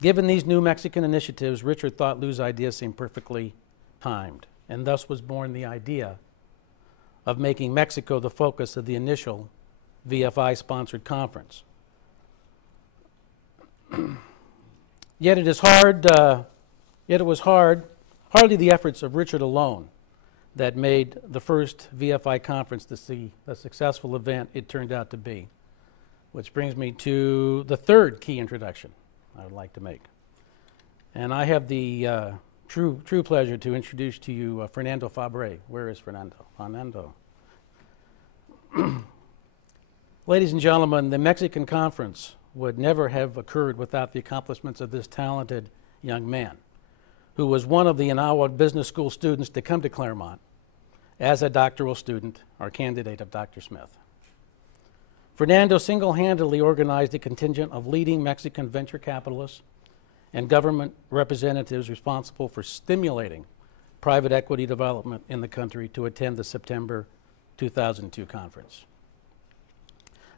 Given these new Mexican initiatives, Richard thought Lou's idea seemed perfectly timed, and thus was born the idea of making Mexico the focus of the initial VFI-sponsored conference. Yet it was hardly the efforts of Richard alone that made the first VFI conference the successful event it turned out to be. Which brings me to the third key introduction I would like to make. And I have the true pleasure to introduce to you Fernando Fabre. Where is Fernando? Fernando. Ladies and gentlemen, the Mexican conference would never have occurred without the accomplishments of this talented young man, who was one of the Anáhuac Business School students to come to Claremont as a doctoral student or candidate of Dr. Smith. Fernando single-handedly organized a contingent of leading Mexican venture capitalists and government representatives responsible for stimulating private equity development in the country to attend the September 2002 conference.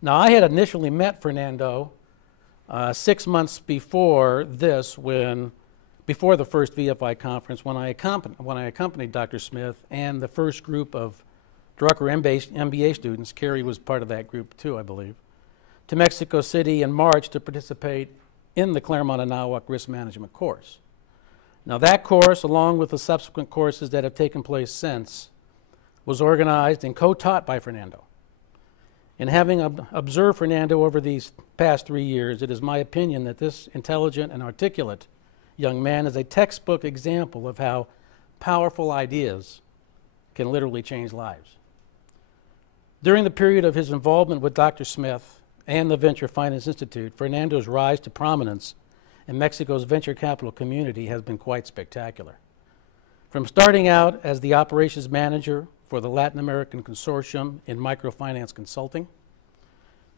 Now, I had initially met Fernando 6 months before this, before the first VFI conference, when I accompanied Dr. Smith and the first group of Drucker MBA students, Carrie was part of that group too, I believe, to Mexico City in March to participate in the Claremont Anáhuac Risk Management course. Now that course, along with the subsequent courses that have taken place since, was organized and co-taught by Fernando. And having observed Fernando over these past 3 years, it is my opinion that this intelligent and articulate young man is a textbook example of how powerful ideas can literally change lives. During the period of his involvement with Dr. Smith and the Venture Finance Institute, Fernando's rise to prominence in Mexico's venture capital community has been quite spectacular. From starting out as the operations manager for the Latin American Consortium in microfinance consulting,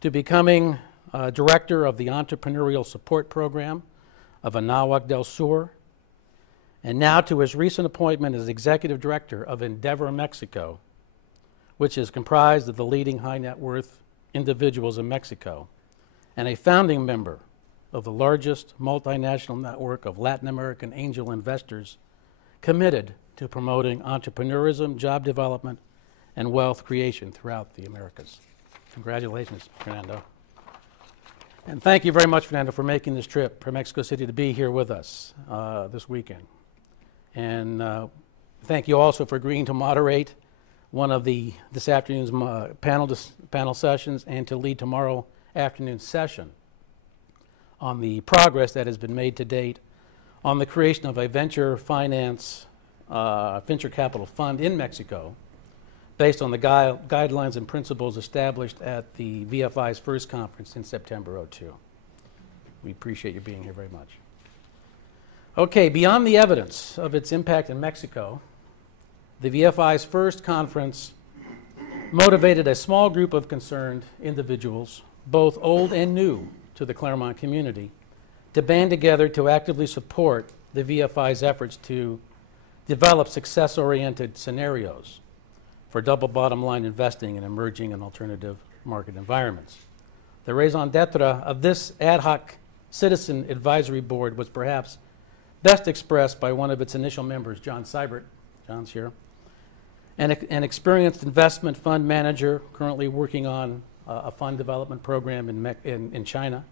to becoming director of the entrepreneurial support program of Anáhuac del Sur, and now to his recent appointment as executive director of Endeavor Mexico, which is comprised of the leading high net worth individuals in Mexico, and a founding member of the largest multinational network of Latin American angel investors committed to promoting entrepreneurism, job development, and wealth creation throughout the Americas. Congratulations, Fernando. And thank you very much, Fernando, for making this trip from Mexico City to be here with us this weekend. And thank you also for agreeing to moderate one of this afternoon's panel sessions and to lead tomorrow afternoon's session on the progress that has been made to date on the creation of a venture finance, venture capital fund in Mexico based on the guidelines and principles established at the VFI's first conference in September '02. We appreciate you being here very much. Okay, beyond the evidence of its impact in Mexico, the VFI's first conference motivated a small group of concerned individuals, both old and new to the Claremont community, to band together to actively support the VFI's efforts to develop success-oriented scenarios for double bottom line investing in emerging and alternative market environments. The raison d'etre of this ad hoc citizen advisory board was perhaps best expressed by one of its initial members, John Seibert. John's here. An experienced investment fund manager currently working on a fund development program in China,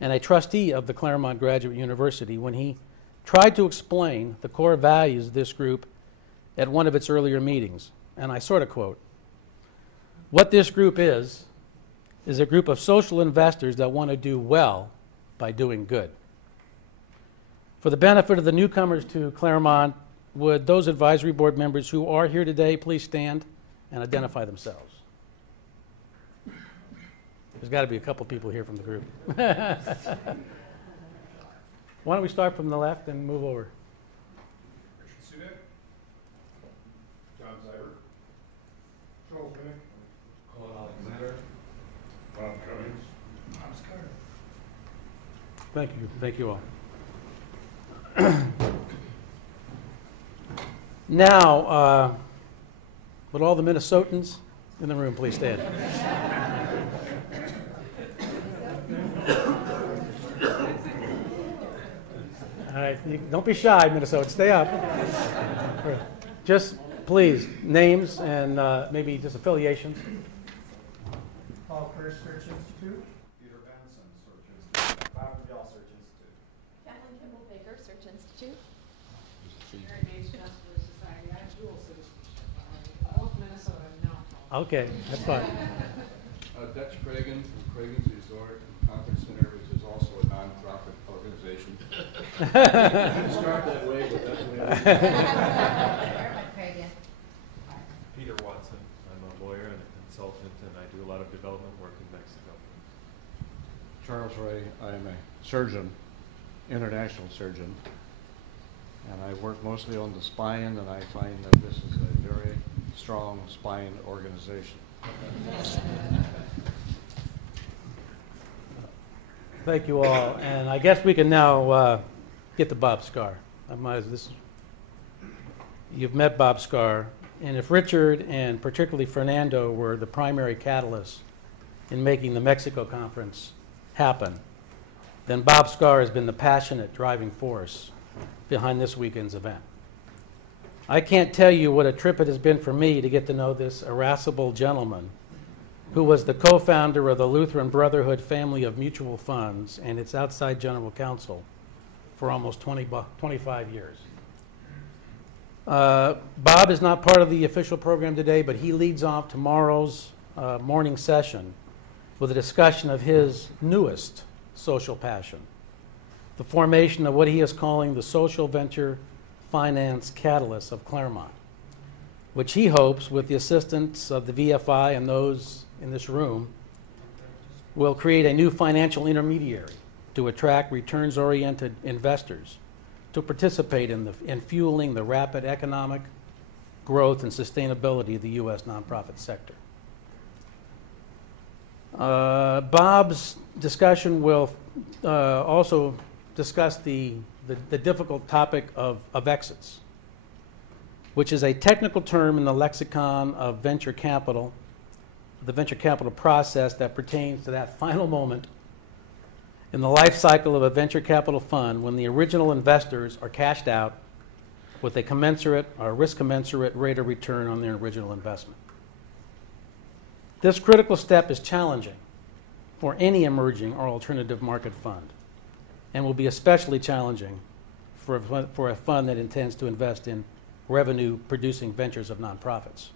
and a trustee of the Claremont Graduate University when he tried to explain the core values of this group at one of its earlier meetings. And I sort of quote, "What this group is a group of social investors that want to do well by doing good." For the benefit of the newcomers to Claremont, would those advisory board members who are here today please stand and identify themselves? There's got to be a couple people here from the group. Why don't we start from the left and move over? Richard Sudak, John Zyber, Charles Bennett, Colin Alexander, Bob Cummings, Thomas Carter. Thank you. Thank you all. Now, would all the Minnesotans in the room please stand? All right, don't be shy, Minnesota. Stay up. Just please, names and maybe just affiliations. Paul Kerr Search Institute. Peter Benson, Search Institute. Bob Vidal Search Institute. Kathleen Kimball Baker, Search Institute. United Nations Vascular Society. I have dual citizenship. Both Minnesota and now. Okay, that's fine. Dutch Cragen from Cragen's Resort and Conference Center, which is also a non-profit organization. Didn't start that way, but that's the way it is. Peter Watson. I'm a lawyer and a consultant, and I do a lot of development work in Mexico. Charles Ray. I am a surgeon, international surgeon, and I work mostly on the spine, and I find that this is a very strong spine organization. Thank you all, and I guess we can now get to Bob Scar. You've met Bob Scar, and if Richard and particularly Fernando were the primary catalysts in making the Mexico conference happen, then Bob Scar has been the passionate driving force behind this weekend's event. I can't tell you what a trip it has been for me to get to know this irascible gentleman who was the co-founder of the Lutheran Brotherhood family of mutual funds and its outside general counsel for almost 25 years. Bob is not part of the official program today, but he leads off tomorrow's morning session with a discussion of his newest social passion, the formation of what he is calling the social venture finance catalyst of Claremont, which he hopes, with the assistance of the VFI and those in this room, will create a new financial intermediary to attract returns-oriented investors to participate in fueling the rapid economic growth and sustainability of the U.S. nonprofit sector. Bob's discussion will also discuss the difficult topic of exits, which is a technical term in the lexicon of venture capital, the venture capital process that pertains to that final moment in the life cycle of a venture capital fund when the original investors are cashed out with a commensurate or risk commensurate rate of return on their original investment. This critical step is challenging for any emerging or alternative market fund, and will be especially challenging for a fund that intends to invest in revenue-producing ventures of nonprofits.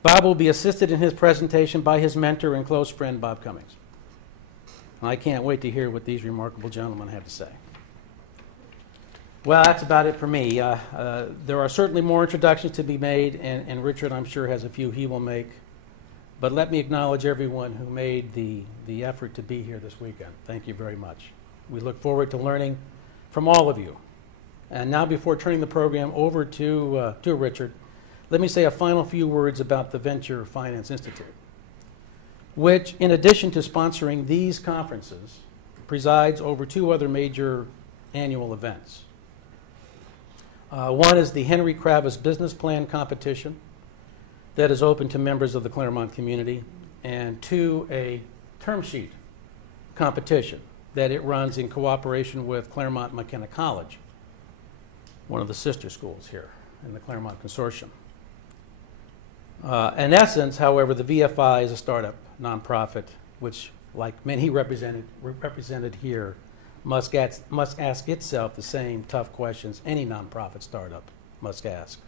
Bob will be assisted in his presentation by his mentor and close friend, Bob Cummings. And I can't wait to hear what these remarkable gentlemen have to say. Well, that's about it for me. There are certainly more introductions to be made, and Richard, I'm sure, has a few he will make. But let me acknowledge everyone who made the effort to be here this weekend. Thank you very much. We look forward to learning from all of you. And now, before turning the program over to Richard, let me say a final few words about the Venture Finance Institute, which, in addition to sponsoring these conferences, presides over two other major annual events. One is the Henry Kravis Business Plan Competition that is open to members of the Claremont community, and two, a term sheet competition that it runs in cooperation with Claremont McKenna College, one of the sister schools here in the Claremont Consortium. In essence, however, the VFI is a startup nonprofit, which, like many represented here, must ask itself the same tough questions any nonprofit startup must ask.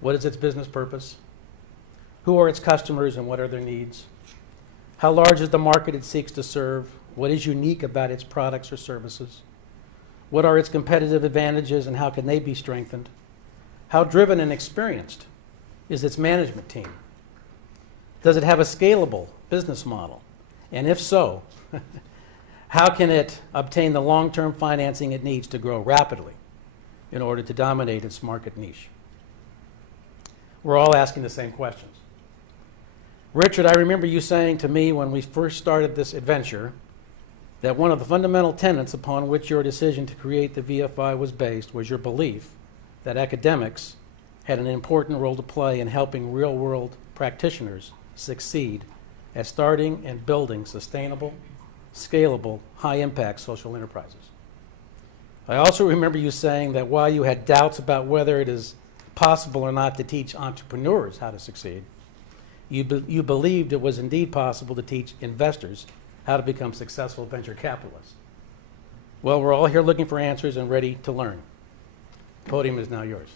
What is its business purpose? Who are its customers and what are their needs? How large is the market it seeks to serve? What is unique about its products or services? What are its competitive advantages and how can they be strengthened? How driven and experienced is its management team? Does it have a scalable business model? And if so, how can it obtain the long-term financing it needs to grow rapidly in order to dominate its market niche? We're all asking the same questions. Richard, I remember you saying to me when we first started this adventure that one of the fundamental tenets upon which your decision to create the VFI was based was your belief that academics had an important role to play in helping real-world practitioners succeed at starting and building sustainable, scalable, high-impact social enterprises. I also remember you saying that while you had doubts about whether it is possible or not to teach entrepreneurs how to succeed, you believed it was indeed possible to teach investors how to become successful venture capitalists. Well, we're all here looking for answers and ready to learn. The podium is now yours.